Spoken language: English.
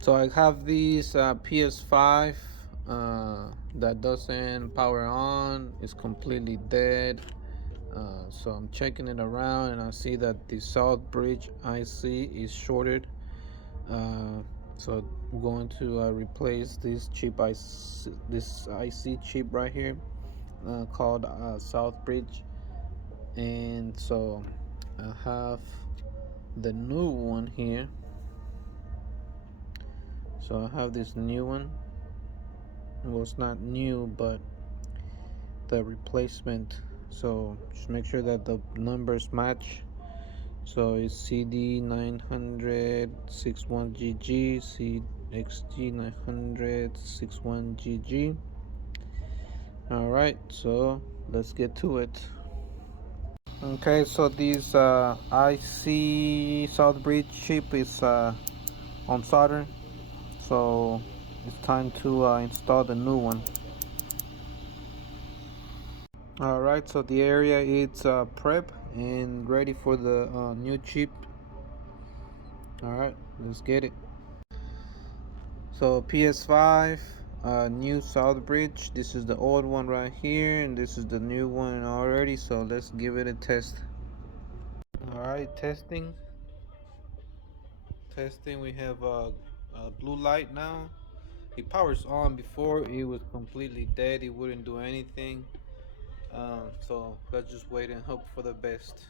So I have these ps5 that doesn't power on. It's completely dead. So I'm checking it around and I see that the south bridge IC is shorted. So I'm going to replace this IC chip right here, called south bridge. And so I have the new one here. So I have this new one. Well, it's not new, but the replacement. So just make sure that the numbers match. So it's CD 961GG, CXG 961GG. All right, so let's get to it. Okay, so this IC Southbridge chip is on solder, so it's time to install the new one. All right, so the area is prep and ready for the new chip. All right, let's get it. So ps5, new south bridge. This is the old one right here, and this is the new one already. So let's give it a test. All right, testing. We have blue light now. It powers on. Before it was completely dead, it wouldn't do anything. So let's just wait and hope for the best.